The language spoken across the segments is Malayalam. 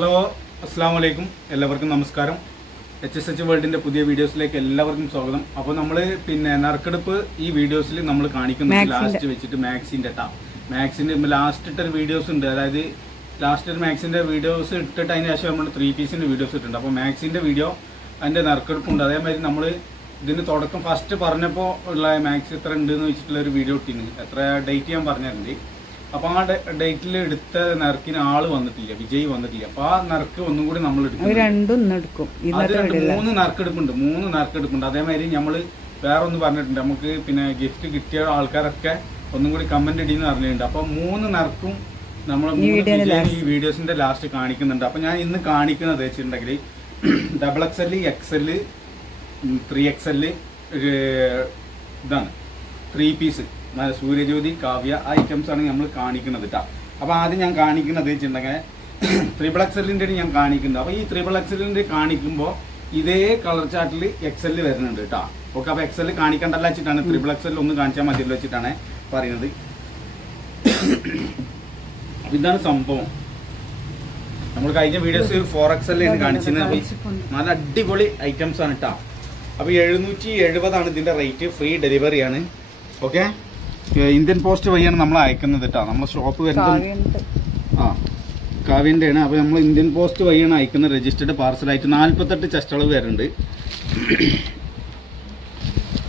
ഹലോ അസ്സാം വലൈക്കും എല്ലാവർക്കും നമസ്കാരം. HSH വേൾഡിന്റെ പുതിയ വീഡിയോസിലേക്ക് എല്ലാവർക്കും സ്വാഗതം. അപ്പോൾ നമ്മൾ നറുക്കെടുപ്പ് ഈ വീഡിയോസിൽ നമ്മൾ കാണിക്കുന്നത് ലാസ്റ്റ് വെച്ചിട്ട് മാക്സിന്റെ ലാസ്റ്റ് ഇട്ടൊരു വീഡിയോസ് ഉണ്ട്. അതായത് ലാസ്റ്റ് ഒരു മാക്സിന്റെ വീഡിയോസ് ഇട്ടിട്ട് അതിന് ശേഷം നമ്മൾ 3 പീസിന്റെ വീഡിയോസ് ഇട്ടിട്ടുണ്ട്. അപ്പോൾ മാക്സിന്റെ വീഡിയോ അതിന്റെ നറുക്കെടുപ്പുണ്ട്. അതേമാതിരി നമ്മൾ ഇതിന് തുടക്കം ഫസ്റ്റ് പറഞ്ഞപ്പോൾ ഉള്ള മാക്സ് എത്ര ഉണ്ട് എന്ന് വെച്ചിട്ടുള്ള ഒരു വീഡിയോ ഇട്ടിരുന്നു. എത്ര ഡേറ്റ് ഞാൻ പറഞ്ഞിട്ടുണ്ട്. അപ്പൊ ആ ഡേറ്റിൽ എടുത്ത നറുക്കിന് ആള് വന്നിട്ടില്ല, വിജയ് വന്നിട്ടില്ല. അപ്പൊ ആ നറുക്ക് ഒന്നും കൂടി നമ്മൾ എടുക്കും. 3 നറുക്കെടുപ്പുണ്ട്. അതേമാതിരി നമ്മള് വേറെ ഒന്ന് പറഞ്ഞിട്ടുണ്ട്, നമുക്ക് ഗിഫ്റ്റ് കിട്ടിയ ആൾക്കാരൊക്കെ ഒന്നും കൂടി കമന്റ് ഇടിയെന്ന് പറഞ്ഞിട്ടുണ്ട്. അപ്പൊ 3 നറുക്കും നമ്മൾ ഈ വീഡിയോസിന്റെ ലാസ്റ്റ് കാണിക്കുന്നുണ്ട്. അപ്പൊ ഞാൻ ഇന്ന് കാണിക്കുന്നത് വെച്ചിട്ടുണ്ടെങ്കിൽ XXL, XL, 3XL ഇതാണ് 3 പീസ് സൂര്യജ്യോതി, കാവ്യ ഐറ്റംസ് ആണ് നമ്മൾ കാണിക്കുന്നത് കേട്ടോ. അപ്പൊ ആദ്യം ഞാൻ കാണിക്കുന്നത് വെച്ചിട്ടുണ്ടെങ്കിൽ XXLന്റെ ഞാൻ കാണിക്കുന്നത്. അപ്പൊ ഈ XXLന്റെ കാണിക്കുമ്പോൾ ഇതേ കളർ ചാർട്ടിൽ XL വരുന്നുണ്ട് കേട്ടോ. ഓക്കെ, അപ്പൊ XL കാണിക്കണ്ടല്ല വെച്ചിട്ടാണ് XXL ഒന്ന് കാണിച്ചാൽ മതിയല്ലോ വെച്ചിട്ടാണ് പറയുന്നത്. ഇതാണ് സംഭവം. നമ്മൾ കഴിഞ്ഞ വീഡിയോസ് 4XL ആണ് കാണിച്ചിരുന്നത്. നല്ല അടിപൊളി ഐറ്റംസ് ആണ് കേട്ടോ. അപ്പൊ 770 ആണ് ഇതിന്റെ റേറ്റ്. ഫ്രീ ഡെലിവറി ആണ്. ഓക്കെ, ഇന്ത്യൻ പോസ്റ്റ് വഴിയാണ് നമ്മൾ അയക്കുന്നത് കേട്ടോ. നമ്മൾ ഷോപ്പ് വരുന്നത് കാവ്യന്റെ ആണ്. അപ്പൊ നമ്മൾ ഇന്ത്യൻ പോസ്റ്റ് വഴിയാണ് അയക്കുന്നത്. രജിസ്റ്റേർഡ് പാർസലായിട്ട് 48 ചെസ്റ്റ് അളവ് വരുന്നുണ്ട്.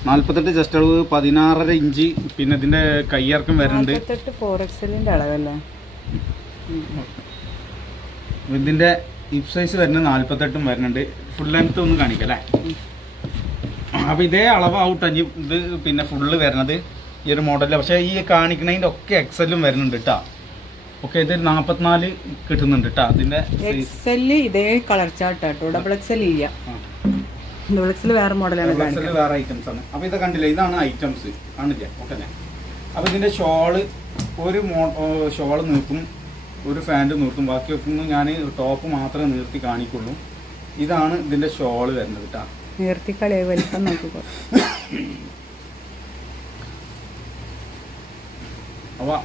48 ചെസ്റ്റ് അളവ്, 16.5 ഇഞ്ച്. പിന്നെ ഇതിന്റെ കയ്യിറക്കം വരുന്നുണ്ട്. ഇതിന്റെ ഹിപ്പ് സൈസ് വരുന്നത് 48 വരുന്നുണ്ട്. ഫുൾ ലെങ്ത് ഒന്ന് കാണിക്കല്ലേ. അപ്പൊ ഇതേ അളവാവും ഇത് ഫുള്ള് വരുന്നത് ഈ ഒരു മോഡല്. പക്ഷെ ഈ കാണിക്കുന്നതിന്റെ ഒക്കെ XL വരുന്നുണ്ട് കേട്ടോ. ഓക്കെ, ഇത് 44 കിട്ടുന്നുണ്ട് കേട്ടോ. അതിന്റെ ഇതേ കളർ ചാർട്ട് XXL ഇല്ല. വേറെ മോഡലാണ്, വേറെ ഐറ്റംസ് ആണ്. അപ്പൊ ഇത് കണ്ടില്ലേ, ഇതാണ് ഐറ്റംസ് കാണില്ലേ. ഓക്കെ, അപ്പൊ ഇതിന്റെ ഷോള് ഒരു ഷോള് നിർത്തും, ഒരു ഫാൻറ് നിർത്തും. ബാക്കിയൊക്കെ ഞാൻ ടോപ്പ് മാത്രമേ നിർത്തി കാണിക്കുള്ളൂ. ഇതാണ് ഇതിന്റെ ഷോള് വരുന്നത് കേട്ടോ. നിർത്തിക്കളെ വലിപ്പം നോക്കുക. അപ്പോൾ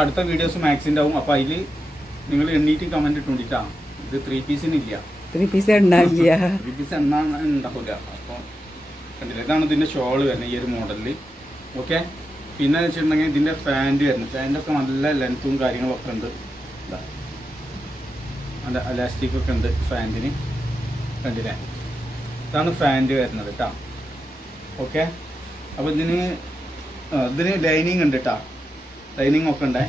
അടുത്ത വീഡിയോസ് മാക്സിൻ്റെ ആവും. അപ്പോൾ അതിൽ നിങ്ങൾ എണ്ണീറ്റ് കമൻറ്റ് ഇട്ടുകൊണ്ടിട്ടാ. ഇത് 3 പീസിനില്ല, 3 പീസ് ഉണ്ടാവില്ല, 3 പീസ് ഉണ്ടാവില്ല. അപ്പോൾ കണ്ടില്ല, ഇതാണ് ഇതിൻ്റെ ഷോള് വരുന്നത് ഈ ഒരു മോഡലിൽ. ഓക്കെ, പിന്നെ വെച്ചിട്ടുണ്ടെങ്കിൽ ഇതിൻ്റെ ഫാൻറ് വരുന്നത്. ഫാൻറ്റൊക്കെ നല്ല ലെങ്ത്തും കാര്യങ്ങളൊക്കെ ഉണ്ട്. നല്ല അലാസ്റ്റിക്കൊക്കെ ഉണ്ട് ഫാൻറ്റിന്. കണ്ടില്ലേ, ഇതാണ് ഫാൻറ് വരുന്നത് കേട്ടോ. ഓക്കെ, അപ്പോൾ ഇതിന് ലൈനിങ് ഉണ്ട് കേട്ടോ. ലൈനിങ് ഒക്കെ ഉണ്ട്.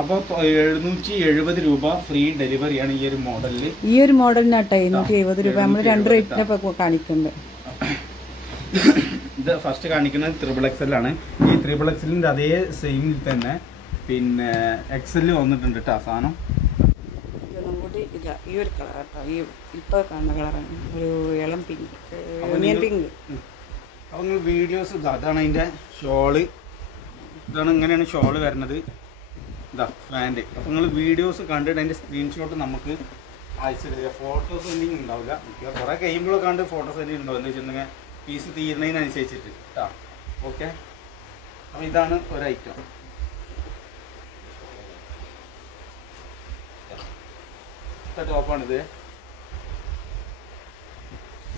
അപ്പോൾ 770 രൂപ ഫ്രീ ഡെലിവറിയാണ് ഈ ഒരു മോഡലിൽ. ഈ ഒരു മോഡലിനാട്ടെ 770 രൂപ. നമ്മൾ 2 റേറ്റിനെ കാണിക്കുന്നുണ്ട്. ഇത് ഫസ്റ്റ് കാണിക്കുന്നത് XXL ആണ്. ഈ XXLന്റെ അതേ സെയിമിൽ തന്നെ XL വന്നിട്ടുണ്ട് കേട്ടോ സാധനം. ഈ ഒരു കളർ കേട്ടോ, ഈ ഇപ്പൊ കാണുന്ന കളറാണ്, ഒരു ഇളം പിങ്ക്. അപ്പോൾ നിങ്ങൾ വീഡിയോസ് അതാണ് അതിൻ്റെ ഷോള്. ഇതാണ്, ഇങ്ങനെയാണ് ഷോള് വരുന്നത്. ഇതാ പാൻറ്. അപ്പോൾ നിങ്ങൾ വീഡിയോസ് കണ്ടിട്ട് അതിൻ്റെ സ്ക്രീൻഷോട്ട് നമുക്ക് അയച്ചു തരിക. ഫോട്ടോ സെൻഡിങ് ഉണ്ടാവില്ല. കുറേ കഴിയുമ്പോഴൊക്കെ കണ്ട് ഫോട്ടോ സെൻഡിങ് ഉണ്ടാവും. എന്താ വെച്ചിട്ടുണ്ടെങ്കിൽ പീസ് തീരുന്നതിനനുസരിച്ചിട്ട് കേട്ടോ. ഓക്കെ, അപ്പോൾ ഇതാണ് ഒരു ഐറ്റം. ടോപ്പാണിത്.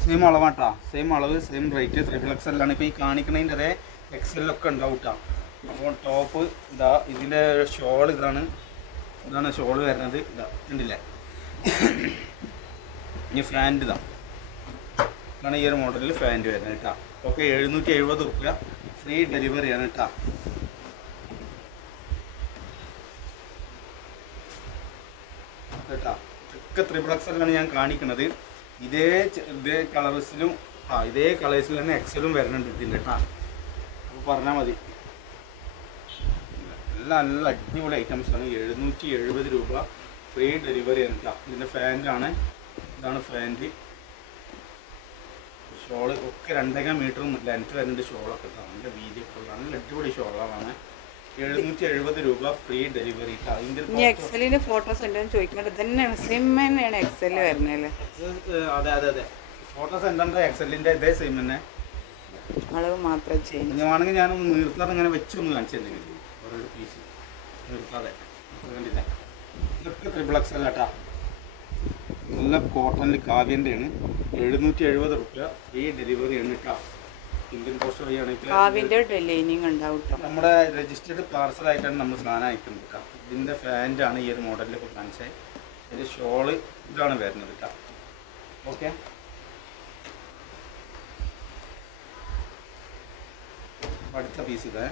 സെയിം അളവാട്ടാ, സെയിം അളവ്, സെയിം റേറ്റ്. XXL ആണ്. ഇപ്പോൾ ഈ കാണിക്കുന്നതിൻ്റെ അതേ XL ഒക്കെ ഉണ്ടാവും കേട്ടോ. അപ്പോൾ ടോപ്പ് ഇതാ, ഇതിൻ്റെ ഷോൾ ഇതാണ് ഷോള് വരുന്നത്. ഇതാ ഉണ്ടില്ലേ. ഇനി ഫാൻറ് ഇതാണ് ഈ ഒരു മോഡലിൽ ഫാൻറ് വരുന്നത് കേട്ടോ. ഓക്കെ, 770 രൂപ ഫ്രീ ഡെലിവറിയാണ് കേട്ടോ. കേട്ടോ, ഒക്കെ XXL ആണ് ഞാൻ കാണിക്കുന്നത്. ഇതേ കളേഴ്സിലും ഇതേ കളേഴ്സിൽ തന്നെ XLും വരുന്നുണ്ട് ഇതിൻ്റെ കേട്ടോ. അപ്പോൾ പറഞ്ഞാൽ മതി. നല്ല അടിപൊളി ഐറ്റംസ് ആണ്. 770 രൂപ ഫ്രീ ഡെലിവറി ആണ് കേട്ടോ. ഇതിൻ്റെ ഫാൻറ്റാണ്. ഇതാണ് ഫാൻറ്റ്. ഷോള് ഒക്കെ 2.5 മീറ്റർ ലെങ്ത് വരുന്നുണ്ട് ഷോളൊക്കെ. നല്ല വീതിയൊക്കെ ഉള്ള നല്ല അടിപൊളി ഷോളാണ്. 770 രൂപ ഫ്രീ ഡെലിവറി. XLന്റെ ഫോട്ടോസ് ഉണ്ടെന്ന് ചോദിക്കുന്നത് തന്നെയാണ്. സെയിം തന്നെയാണ് XL വരുന്നത്. അതെ, ഫോട്ടോസ് എന്താണ് XLന്റെ ഇതേ സെയിം തന്നെ, അളവ് മാത്രം ചെയ്യുന്നത്. വേണമെങ്കിൽ ഞാനൊന്ന് നിർത്താതെ ഇങ്ങനെ വെച്ചൊന്ന് കാണിച്ചു തന്നെങ്കിൽ ഓരോ പീസ് നിർത്താതെ. കണ്ടില്ല, ഇതൊക്കെ XXL ആട്ടാ. കോട്ടണിൽ കാവ്യൻ്റെ ആണ്. 770 റുപ്യ ഫ്രീ ഡെലിവറി ആണ് കേട്ടോ. ഇന്ത്യൻ പോസ്റ്റ് വഴിയാണെങ്കിൽ നമ്മുടെ രജിസ്റ്റേർഡ് പാർസലായിട്ടാണ് നമ്മൾ സാധനം അയക്കുന്നത് കേട്ടോ. ഇതിൻ്റെ ഫാൻ്റാണ് ഈ ഒരു മോഡലിലൊക്കെ കാണിച്ചത്. ഇതിൻ്റെ ഷോള് ഇതാണ് വരുന്നത് കേട്ടോ. ഓക്കെ, അടുത്ത പീസ് ഇതേ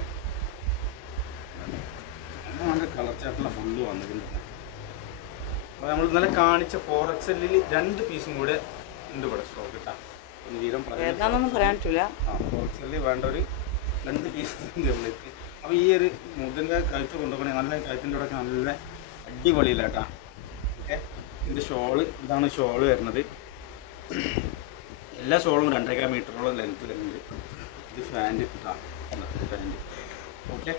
നല്ല കളർ ചാർട്ടുള്ള ഫുള്ള് വന്നിട്ടുണ്ട്. അപ്പോൾ നമ്മൾ ഇന്നലെ കാണിച്ച 4XL 2 പീസും കൂടെ ഉണ്ട് ഇവിടെ സ്റ്റോക്ക് കിട്ടാം. വീരം പറയാൻ പറ്റില്ല. 4XL വേണ്ട ഒരു 2 പീസ് ഉണ്ട് നമ്മൾക്ക്. അപ്പോൾ ഈ ഒരു മുതിൻ്റെ കഴുത്ത് കൊണ്ടുപോകണേ നല്ല കഴുത്തിൻ്റെ കൂടെ നല്ല അടിപൊളിയില്ല കേട്ടോ. ഓക്കെ, ഇതിൻ്റെ ഷോള് ഇതാണ് ഷോള് വരുന്നത്. എല്ലാ ഷോളും 2.5 മീറ്ററോളം ലെങ്ത്ത് വരുന്നുണ്ട്. ഇത് ഫാൻറ്റ് കിട്ടാം, ഫാൻറ്റ്. ഓക്കെ,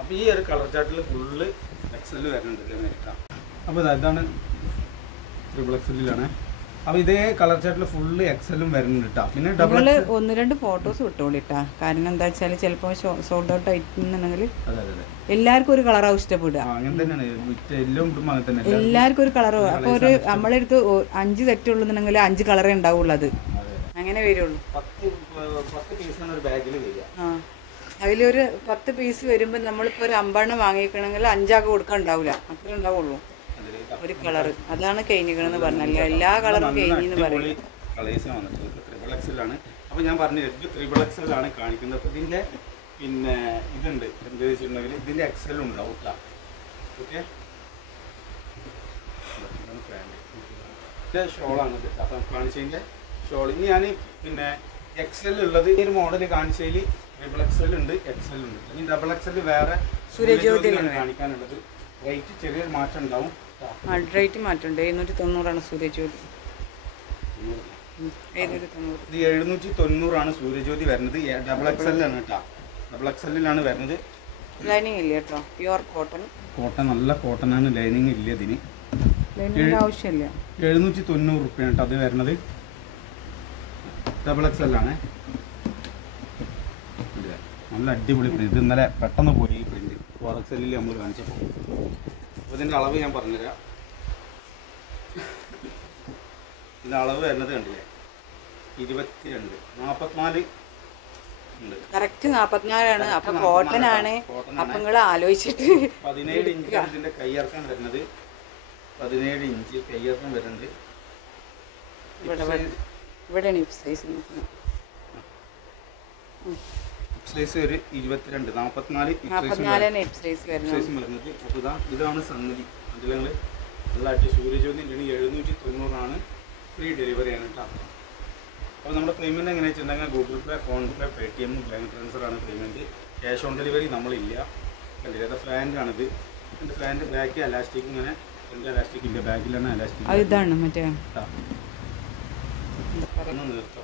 അപ്പോൾ ഈ ഒരു കളർ ചാർട്ടിൽ ഫുള്ള് XL വരുന്നുണ്ട് അമേരിക്ക. അപ്പോൾ ഇതാണ് XXL. അപ്പോൾ ഇതേ കളർ ചാർട്ടിൽ ഫുള്ള് XL വരുന്നുണ്ട് കേട്ടോ. പിന്നെ ഡബിൾ 1-2 ഫോട്ടോസ് വിട്ടോളിട്ടാ. കാരണം എന്താ വെച്ചാൽ ചിലപ്പോൾ സോൾഡ് ഔട്ട് ആയിട്ടുണ്ടെങ്കിൽ അതെ അതെ എല്ലാവർക്കും ഒരു കളറാവും ഇഷ്ടപ്പെടുക. അങ്ങനെ തന്നെയാണ് എല്ലാം അങ്ങനെ തന്നെ, എല്ലാവർക്കും ഒരു കളർ. അപ്പോൾ ഒരു നമ്മളെ അടുത്ത് 5 സെറ്റ് ഉള്ളതെന്നുണ്ടെങ്കിൽ 5 കളറേ ഉണ്ടാവുള്ളൂ. അങ്ങനെ വരുള്ളൂ. 10 പീസാണ് ഒരു ബാഗിൽ വരിക. അതിലൊരു 10 പീസ് വരുമ്പോൾ നമ്മളിപ്പോൾ ഒരു 50 വാങ്ങിക്കണമെങ്കിൽ 5 കൊടുക്കാൻ ഉണ്ടാവില്ല, അത്രേ ഉണ്ടാവുള്ളൂ ഒരു കളർ. അതാണ് കഴിഞ്ഞിക്കണെന്ന് പറഞ്ഞല്ലോ, എല്ലാ കളറും കഴിഞ്ഞെന്ന് പറയും. അപ്പോൾ ഞാൻ പറഞ്ഞു XXL ആണ് കാണിക്കുന്നത്. അപ്പോൾ ഇതിൻ്റെ പിന്നെ ഇതുണ്ട് എന്താ വെച്ചിട്ടുണ്ടെങ്കിൽ ഇതിൻ്റെ XL ഉണ്ടാവും കേട്ടോ. ഓക്കെ, ഷോളാണ് ഇത്. അപ്പം കാണിച്ചതിൻ്റെ ഷോൾ ഇനി ഞാൻ പിന്നെ XL ഉള്ളത് ഈ ഒരു മോഡൽ കാണിച്ചതിൽ XXL ഉണ്ട്, XL ഉണ്ട്. ഇനി XXL വേറെ സൂര്യജ്യോതിയിലാണ് കാണിക്കാനുള്ളത്. റേറ്റ് ചെറിയൊരു മാറ്റം ഉണ്ടാവും. റേറ്റ് മാറ്റമുണ്ട്. 790 സൂര്യജ്യോതി. 790 ആണ് സൂര്യജ്യോതി വരുന്നത്. XXL ആണ് കേട്ടോ. XXL വരുന്നത്. ലൈനിങ് ഇല്ല കേട്ടോ, പ്യുവർ കോട്ടൺ. കോട്ടൺ നല്ല കോട്ടനാണ്, ലൈനിങ് ഇല്ല ഇതിന്. ആവശ്യമില്ല. 790 റുപ്യാണ് കേട്ടോ അത് വരുന്നത്. XXL ആണ്. നല്ല അടിപൊളി പ്രിന്റ്. ഇത് ഇന്നലെ പെട്ടെന്ന് പോയി ഈ പ്രിന്റ് 4XL നമ്മൾ കാണിച്ചപ്പോൾ. അപ്പോൾ ഇതിൻ്റെ അളവ് ഞാൻ പറഞ്ഞുതരാം. ഇതിൻ്റെ അളവ് വരുന്നത് കണ്ടില്ലേ, 22, 44 ഉണ്ട്. കറക്റ്റ് 44 ആണ്. അപ്പൊ കോട്ടൺ ആണ്. അപ്പൊ നിങ്ങൾ ആലോചിച്ചിട്ട് 17 ഇഞ്ചാണ് ഇതിൻ്റെ കയ്യിറക്കാൻ വരുന്നത്. 17 ഇഞ്ച് കയ്യിറക്കാൻ വരുന്നുണ്ട്. ഇവിടെയാണ് സൈസ് സൈസ് ഒരു 22, 44 സൈസ് വരുന്നത്. അപ്പോൾ ഇതാണ് സംഗതി. അതിൽ നിങ്ങൾ നല്ല അടി സൂര്യജ്യോതി 790 ആണ് ഫ്രീ ഡെലിവറി ആണ് കേട്ടോ. അപ്പോൾ നമ്മുടെ പേയ്മെൻറ്റ് എങ്ങനെയാ വെച്ചിട്ടുണ്ടെങ്കിൽ Google pay, PhonePe, Paytm, bank ട്രാൻസ്ഫറാണ് പേയ്മെൻറ്റ്. ക്യാഷ് ഓൺ ഡെലിവറി നമ്മളില്ല. കണ്ടില്ല, അത് ഫാൻ്റാണിത്. എൻ്റെ ഫാൻ്റെ ബാക്ക് അലാസ്റ്റിക് ഇങ്ങനെ എൻ്റെ അലാസ്റ്റിക് ഇല്ല, ബാക്കിലാണ് അലാസ്റ്റിക്. ഇതാണ് മറ്റേ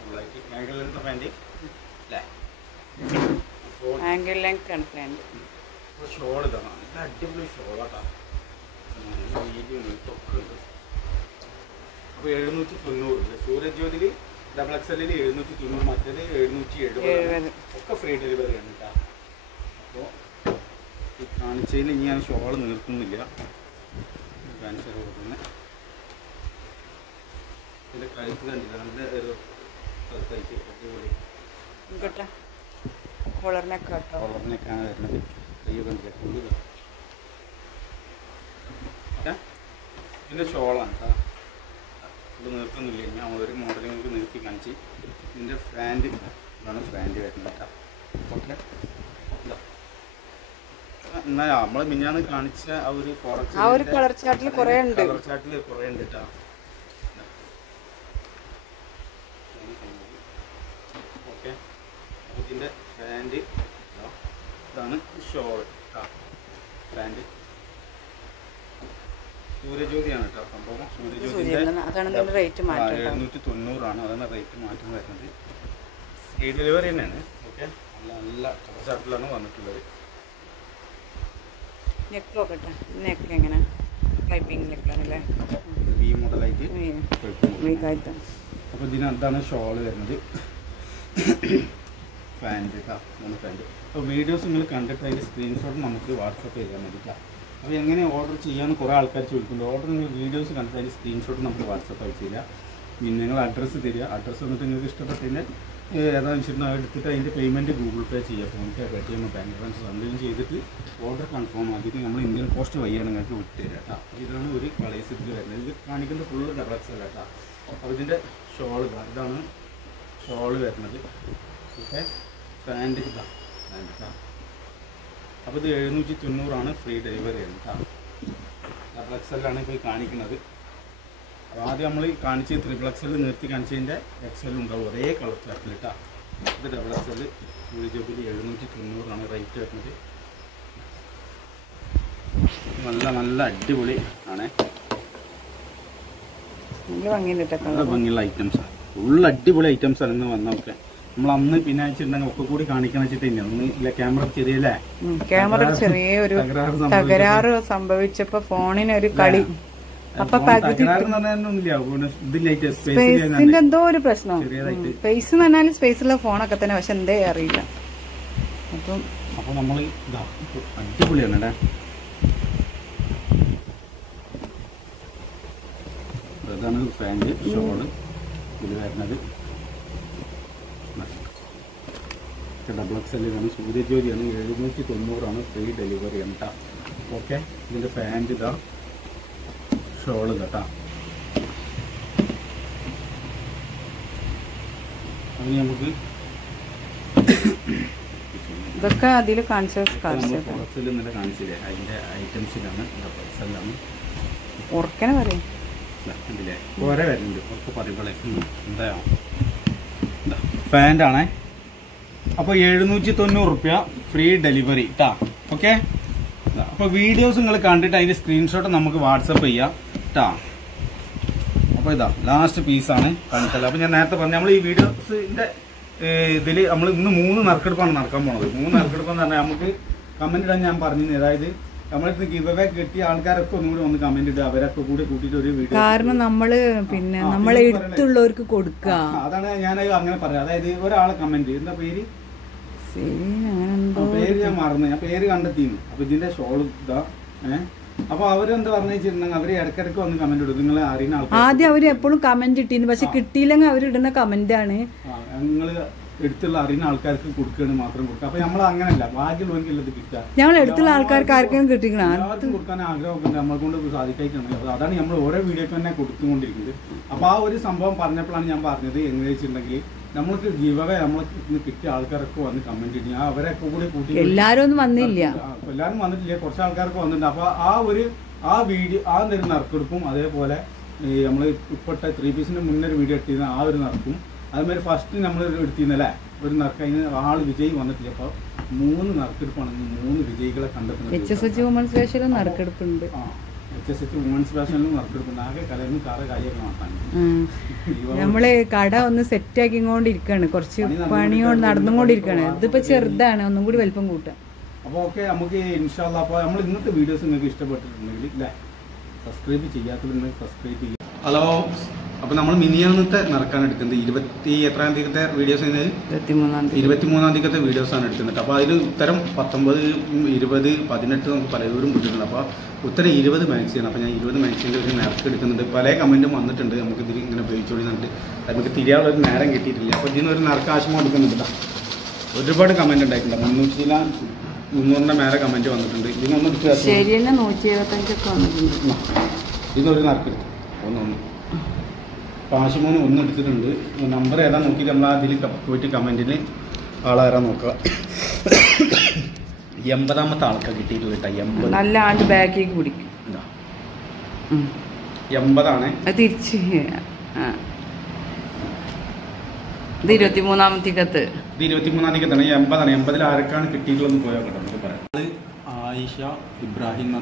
ഫുള്ളായിട്ട് ആംഗിൾ ലെങ്ത് ഫാൻറ്റ് അല്ലേ, ആംഗിൾ ലെങ്ത് ആണ് ഫാൻറ്റ്. ഷോൾ ഇതാണ്. നല്ല അടിപൊളി ഷോളാട്ടോ. വീഡിയോ ഒക്കെ ഉണ്ട്. അപ്പോൾ 790 സൂര്യജ്യോതിൽ XXL 790, മറ്റേത് 770 ഒക്കെ ഫ്രീ ഡെലിവറി ആണ് കേട്ടോ. അപ്പോൾ ഈ കാണിച്ചതിൽ ഇനി ഞാൻ ഷോൾ നിർത്തുന്നില്ല, കാണിച്ചു കൊടുക്കുന്നത്. ഇതിൻ്റെ കഴുത്ത് കണ്ടില്ല, നല്ല ഒരു കഴുത്തായിട്ട് അടിപൊളി കോളറിനൊക്കെയാണ് വരുന്നത്. കയ്യോ കണ്ടില്ല, ഫുള്ള് ഇതിൻ്റെ ഷോളാണ് കേട്ടോ. ഇത് നിർത്തുന്നില്ല, ഞാൻ ഒരു മോഡലിങ്ങൾക്ക് നിർത്തി കാണിച്ച്. ഇതിൻ്റെ ഫാൻറ്റ് ഇതാണ് ഫാൻറ്റ് വരുന്നത് കേട്ടോ. ഓക്കെ, എന്നാൽ നമ്മൾ മിഞ്ഞാന്ന് കാണിച്ച ആ ഒരു കളർ ചാർട്ടിൽ കുറേ ഉണ്ട് കേട്ടോ. ഓക്കെ, ഇതിൻ്റെ ഫാൻറ്റ് ഇതാണ് ഷോൾ കേട്ടോ. ഫാൻറ്റ് സൂര്യജ്യോതിയാണ് കേട്ടോ സംഭവം. സൂര്യജ്യോതിൻ്റെ 790 ആണ്. അതാണ് റേറ്റ് മാറ്റം വരുന്നത്. ഫ്രീ ഡെലിവറി തന്നെയാണ്. ഓക്കെ, നല്ല ചാർട്ടിലാണ് വന്നിട്ടുള്ളത്. ഈ മോഡലായിട്ട്. അപ്പോൾ ഇതിന് അതാണ് ഷോള് വരുന്നത്. ഫാൻറ്റ് കേട്ടോ, 3 ഫാൻറ്റ്. അപ്പോൾ വീഡിയോസ് നിങ്ങൾ കണ്ടിട്ട് അതിൻ്റെ സ്ക്രീൻഷോട്ട് നമുക്ക് വാട്സപ്പ് ചെയ്യാൻ വേണ്ടിയിട്ടാണ്. അപ്പോൾ എങ്ങനെ ഓർഡർ ചെയ്യാമെന്ന് കുറേ ആൾക്കാർ ചോദിക്കുന്നുണ്ട്. ഓർഡർ നിങ്ങൾ വീഡിയോസ് കണ്ടിട്ട് അതിൻ്റെ സ്ക്രീൻഷോട്ട് നമുക്ക് വാട്സപ്പ് അയച്ചു തരിക. പിന്നെ നിങ്ങൾ അഡ്രസ്സ് തരിക. അഡ്രസ്സ് വന്നിട്ട് നിങ്ങൾക്ക് ഇഷ്ടപ്പെട്ടതിൻ്റെ ഏതാണെന്ന് വെച്ചിട്ടുണ്ടെങ്കിൽ എടുത്തിട്ട് അതിൻ്റെ പേയ്മെൻറ്റ് ഗൂഗിൾ പേ ചെയ്യുക, ഫോൺ പേ, പേടിഎം, ബാങ്ക് ട്രാൻസ്ഫർ എന്തെങ്കിലും ചെയ്തിട്ട് ഓർഡർ കൺഫേം ആക്കിയിട്ട് നമ്മൾ ഇന്ത്യൻ പോസ്റ്റ് വഴിയാണ് നിങ്ങൾക്ക് വിട്ടുതരിക കേട്ടോ. ഇതാണ് ഒരു കളേഴ്സിൽ വരുന്നത്. ഇത് കാണിക്കുന്നത് ഫുള്ള് ഡബിൾസ് അല്ല കേട്ടോ. അപ്പോൾ ഇതിൻ്റെ ഷോൾ ഇതാണ് ഷോൾ വരുന്നത്. ഓക്കെ, പാൻറ്റ് ഇതാണ് പാൻറ്റ് കേട്ടോ. അപ്പോൾ ഇത് 790 ഫ്രീ ഡെലിവറി ആണ് കേട്ടോ. ഡബിൾ എക്സെല്ലാണ് ഇപ്പോൾ കാണിക്കുന്നത്. അപ്പോൾ ആദ്യം നമ്മൾ കാണിച്ച് ട്രിപ്പിൾ എക്സെൽ നിർത്തി കാണിച്ചതിൻ്റെ എക്സെൽ ഉണ്ടാവും ഒരേ കളർ ചാർട്ടിൽ കേട്ടോ. ഇത് ഡബിൾ എക്സെൽ യൂട്യൂബിൽ 790 റേറ്റ് വരുന്നത്. നല്ല നല്ല അടിപൊളി ആണ്, നല്ല ഭംഗിയുള്ള ഐറ്റംസ്, ഫുൾ അടിപൊളി ഐറ്റംസ് ആണ് ഇന്ന് വന്നൊക്കെ. നമ്മൾ അന്ന് പിന്നെ അയച്ചിട്ടുണ്ടെങ്കിൽ ഒക്കെ കൂടി കാണിക്കാൻ വെച്ചിട്ട് തന്നെയാണ്. ഒന്ന് ഇല്ല, ക്യാമറ ചെറിയല്ലേ, ക്യാമറ ചെറിയൊരു തകരാറ് സംഭവിച്ചപ്പോ ഫോണിനൊരു കളി. അപ്പൊ സ്പേസിന്റെ എന്തോ ഒരു പ്രശ്നം. സ്പേസ് എന്ന് പറഞ്ഞാൽ സ്പേസുള്ള ഫോണൊക്കെ തന്നെ, പക്ഷെ എന്തേ അറിയില്ല. അപ്പൊ നമ്മൾ അടിപൊളിയാണ് അല്ലേ. അതാണ് പാൻറ് ഷോള് ഇതിൽ വരുന്നത്. ഡബിൾ എക്സെൽ ഇതാണ്, സൂര്യജ്യോതിയാണ്, 790 ഫ്രീ ഡെലിവറി ആണ് കേട്ടോ. ഓക്കെ, ഇതിൻ്റെ പാൻറ് ഇതാ, ഷോള് കേട്ടോ. അതിന് നമുക്ക് ഇതൊക്കെ അതിൽ കാണിച്ചില്ലേ, അതിൻ്റെ ഐറ്റംസിലാണ്, ഡബിൾ എക്സെല്ലാണ്. ഉറക്കനെ പറയും ഇതില്ലേ കുറെ വരുന്നുണ്ട്, ഉറപ്പ് പറയുമ്പോഴേ എന്താ പാൻ്റാണേ. അപ്പോൾ 790 ഫ്രീ ഡെലിവറി കേട്ടോ. ഓക്കെ, അപ്പോൾ വീഡിയോസ് നിങ്ങൾ കണ്ടിട്ട് അതിൻ്റെ സ്ക്രീൻഷോട്ട് നമുക്ക് വാട്സപ്പ് ചെയ്യാം കേട്ടോ. അപ്പോൾ ഇതാ ലാസ്റ്റ് പീസാണ് കാണിച്ചത്. അപ്പോൾ ഞാൻ നേരത്തെ പറഞ്ഞു, നമ്മൾ ഈ വീഡിയോസിൻ്റെ ഇതിൽ നമ്മൾ ഇന്ന് 3 നറുക്കെടുപ്പാണ് നടക്കാൻ പോണത്. 3 നറുക്കെടുപ്പെന്ന് പറഞ്ഞാൽ നമുക്ക് കമൻറ്റ് ഇടാൻ ഞാൻ പറഞ്ഞു. അതായത് നമ്മളിന്ന് ഗിവ് അവേ കിട്ടിയ ആൾക്കാരൊക്കെ ഒന്നും കൂടി ഒന്ന് കമന്റ് ഇടുക, അവരൊക്കെ കൂടി കൂട്ടിയിട്ട് ഒരു വീഡിയോ. കാരണം നമ്മളെ എടുത്തുള്ളവർക്ക് കൊടുക്കുക. അതാണ് ഞാൻ അങ്ങനെ പറയാം. അതായത് ഒരാളെ കമന്റ്, എന്താ പേര് ഞാൻ മറന്നു, ഞാൻ പേര് കണ്ടെത്തിയിരുന്നു. അപ്പൊ ഇതിന്റെ ഷോൾ ഇതാ. അപ്പൊ അവരെന്താ പറഞ്ഞു വെച്ചിട്ടുണ്ടെങ്കിൽ അവര് ഇടയ്ക്കിടയ്ക്ക് വന്ന് കമന്റ് ഇടും. നിങ്ങളെ അറിയുന്ന ആൾക്കാർ ആദ്യം അവര് എപ്പോഴും കമന്റ് ഇട്ടിരുന്നു, പക്ഷെ കിട്ടിയില്ലെങ്കിൽ അവരിടുന്ന കമന്റ് ആണ് നിങ്ങള് എടുത്തുള്ള അറിയുന്ന ആൾക്കാർക്ക് കൊടുക്കുകയാണ് മാത്രം കൊടുക്കുക. അപ്പൊ നമ്മൾ അങ്ങനെയല്ല, ഭാഗ്യമുള്ളവർക്കുള്ളത് കിട്ടുക. ഞങ്ങൾ എടുത്തുള്ള ആൾക്കാർക്ക് ആർക്കും കിട്ടിക്കണം, എല്ലാവർക്കും കൊടുക്കാൻ ആഗ്രഹമൊക്കെ ഉണ്ട്, നമ്മളെ കൊണ്ട് സാധിക്കായിട്ടാണ്. അപ്പോൾ അതാണ് നമ്മൾ ഓരോ വീഡിയോക്ക് തന്നെ കൊടുത്തുകൊണ്ടിരിക്കുന്നത്. അപ്പോൾ ആ ഒരു സംഭവം പറഞ്ഞപ്പോഴാണ് ഞാൻ പറഞ്ഞത് എങ്ങനെ വെച്ചിട്ടുണ്ടെങ്കിൽ നമ്മൾക്ക് ഗിവ് അവേ നമ്മൾക്ക് കിട്ടിയ ആൾക്കാരൊക്കെ വന്ന് കമന്റ് ഇടും. അവരൊക്കെ കൂടി കൂട്ടി എല്ലാവരും ഒന്നും വന്നില്ല, എല്ലാവരും വന്നിട്ടില്ല, കുറച്ച് ആൾക്കാർക്ക് വന്നിട്ടുണ്ട്. അപ്പോൾ ആ വീഡിയോ ആ ഒരു നറുക്കെടുപ്പും അതേപോലെ നമ്മൾ ഇപ്പോഴത്തെ 3 പീസിന്റെ മുന്നേ ഒരു വീഡിയോ ഇട്ടിരുന്ന ആ ഒരു നറുക്കും അതുമാതിരി ഫസ്റ്റ് നമ്മൾ എടുത്തിരുന്നല്ലേ ഒരു നറുക്ക്, അതിന് ആള് വിജയി വന്നിട്ടില്ല. അപ്പോൾ 3 നറുക്കെടുപ്പാണ്, 3 വിജയികളെ കണ്ടെത്തുന്നത്. HSH വുമൻസ് സ്പെഷ്യലും നറുക്കെടുപ്പുണ്ട്. HSH വുമൻസ് സ്പെഷ്യലും നറുക്കെടുപ്പുണ്ട്. ആകെ കലർന്ന് കാറ കാര്യമൊക്കെ നോക്കാൻ നമ്മള് കട ഒന്ന് സെറ്റ് ആക്കിക്കൊണ്ടിരിക്കാണ്, കുറച്ച് പണിയോട് നടന്നുകൊണ്ടിരിക്കാണ്. ഇതിപ്പോ ചെറുതാണ്, ഒന്നും കൂടി വലിപ്പം കൂട്ടാം. അപ്പോൾ ഓക്കെ, നമുക്ക് ഇൻഷാ അല്ലാഹ്. അപ്പോൾ നമ്മൾ ഇന്നത്തെ വീഡിയോസ് നിങ്ങൾക്ക് ഇഷ്ടപ്പെട്ടിട്ടുണ്ടെങ്കിൽ അല്ലേ, സബ്സ്ക്രൈബ് ചെയ്യാത്തതുണ്ടെങ്കിൽ സബ്സ്ക്രൈബ് ചെയ്യുക. ഹലോ, അപ്പോൾ നമ്മൾ മിനിയാന്നത്തെ നടക്കാൻ എടുക്കുന്നത് 23-ാം തീയതിത്തെ വീഡിയോസ്, 23-ാം തീയതിത്തെ വീഡിയോസാണ് എടുക്കുന്നത്. അപ്പോൾ അതിൽ ഉത്തരം 19, 20, 18 നമുക്ക് പലവരും വിട്ടിട്ടുണ്ട്. അപ്പോൾ ഉത്തരം 20 മാക്സിയാണ്. അപ്പോൾ ഞാൻ 20 മാക്സിൻ്റെ ഒരു നറുക്ക് എടുക്കുന്നുണ്ട്. പല കമൻറ്റും വന്നിട്ടുണ്ട്, നമുക്ക് ഇതിൽ ഇങ്ങനെ ഉപയോഗിച്ചുകൊണ്ടിരുന്നുണ്ട്, നമുക്ക് തിരിയാനുള്ള ഒരു നേരം കിട്ടിയിട്ടില്ല. അപ്പോൾ ഇതിന് ഒരു നറുക്ക് ആശം എടുക്കുന്നുണ്ട്. ഒരുപാട് കമൻറ്റ് ഉണ്ടായിട്ടുണ്ട്, 300 മേലെ കമൻറ്റ് വന്നിട്ടുണ്ട്. ഇതിനൊന്നും ശരിയെന്നെ 175 വന്നിട്ടുണ്ട്. ഇതിനൊരു നറുക്ക് ഒന്ന് പാശമോന് 1 എടുത്തിട്ടുണ്ട്. നമ്പർ ഏതാ നോക്കിയിട്ട് നമ്മൾ അതിൽ പോയിട്ട് കമൻറ്റിൽ ആളാരാ നോക്കുക. 80ാമത്തെ ആൾക്കാർ കിട്ടിയിട്ടുള്ള 80 നല്ല ആണ്ട് ബാക്കിലേക്ക് പിടിക്കും. 80 തിരിച്ച് ഇത് 23-ാം തീയതി. ഇത് 23-ാം തീയതിക്കാണ്. 80 80 ആരൊക്കെയാണ് കിട്ടിയിട്ടുള്ളതെന്ന് പോയാൽ കേട്ടോ നമുക്ക് പറയാം. ആയിഷ ഇബ്രാഹിം എന്ന്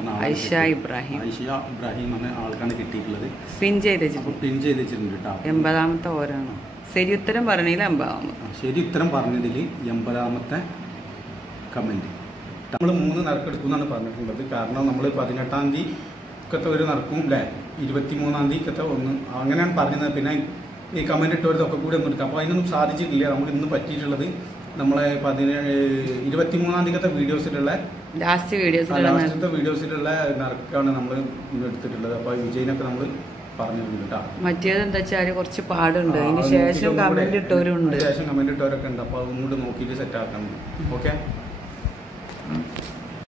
പറഞ്ഞ ആൾക്കാണ് കിട്ടിയിട്ടുള്ളത്. പിൻ ചെയ്ത് വെച്ചിട്ടുണ്ട് കേട്ടോ. 80ാമത്തെ ഓരാണ്. ശരി ഉത്തരം പറഞ്ഞതിൽ 80. ശരി ഉത്തരം പറഞ്ഞതിൽ 80ാമത്തെ കമന്റ്. നമ്മൾ 3 നറുക്കെടുക്കുമെന്നാണ് പറഞ്ഞിട്ടുള്ളത്. കാരണം നമ്മൾ 18-ാം തീയതിക്കത്തെ ഒരു നറുക്കും അല്ലേ, 23-ാം തീയതിക്കത്തെ 1 അങ്ങനെയാണ് പറഞ്ഞത്. പിന്നെ ഈ കമന്റ് ഇട്ടവരതൊക്കെ കൂടി ഒന്നും എടുക്കാം. അപ്പോൾ അതിനൊന്നും സാധിച്ചിട്ടില്ല. നമുക്ക് ഇന്ന് പറ്റിയിട്ടുള്ളത് നമ്മളെ 23-ാം തീയതിക്കത്തെ വീഡിയോസിലുള്ള ലാസ്റ്റ് വീഡിയോസിലുള്ള നറുക്കാണ് നമ്മൾ എടുത്തിട്ടുള്ളത്. അപ്പോൾ വിജയിനൊക്കെ നമ്മൾ പറഞ്ഞിട്ടുണ്ട് കേട്ടോ. മറ്റേത് എന്താ വെച്ചാൽ കുറച്ച് പാടുണ്ട്, അതിന് ശേഷം കമന്റ് ഇട്ടവരുണ്ട്, കമന്റ് ഇട്ടവരൊക്കെ ഉണ്ട്. അപ്പോൾ അതും കൂടി നോക്കിയിട്ട് സെറ്റ് ആക്കണം. ഓക്കെ.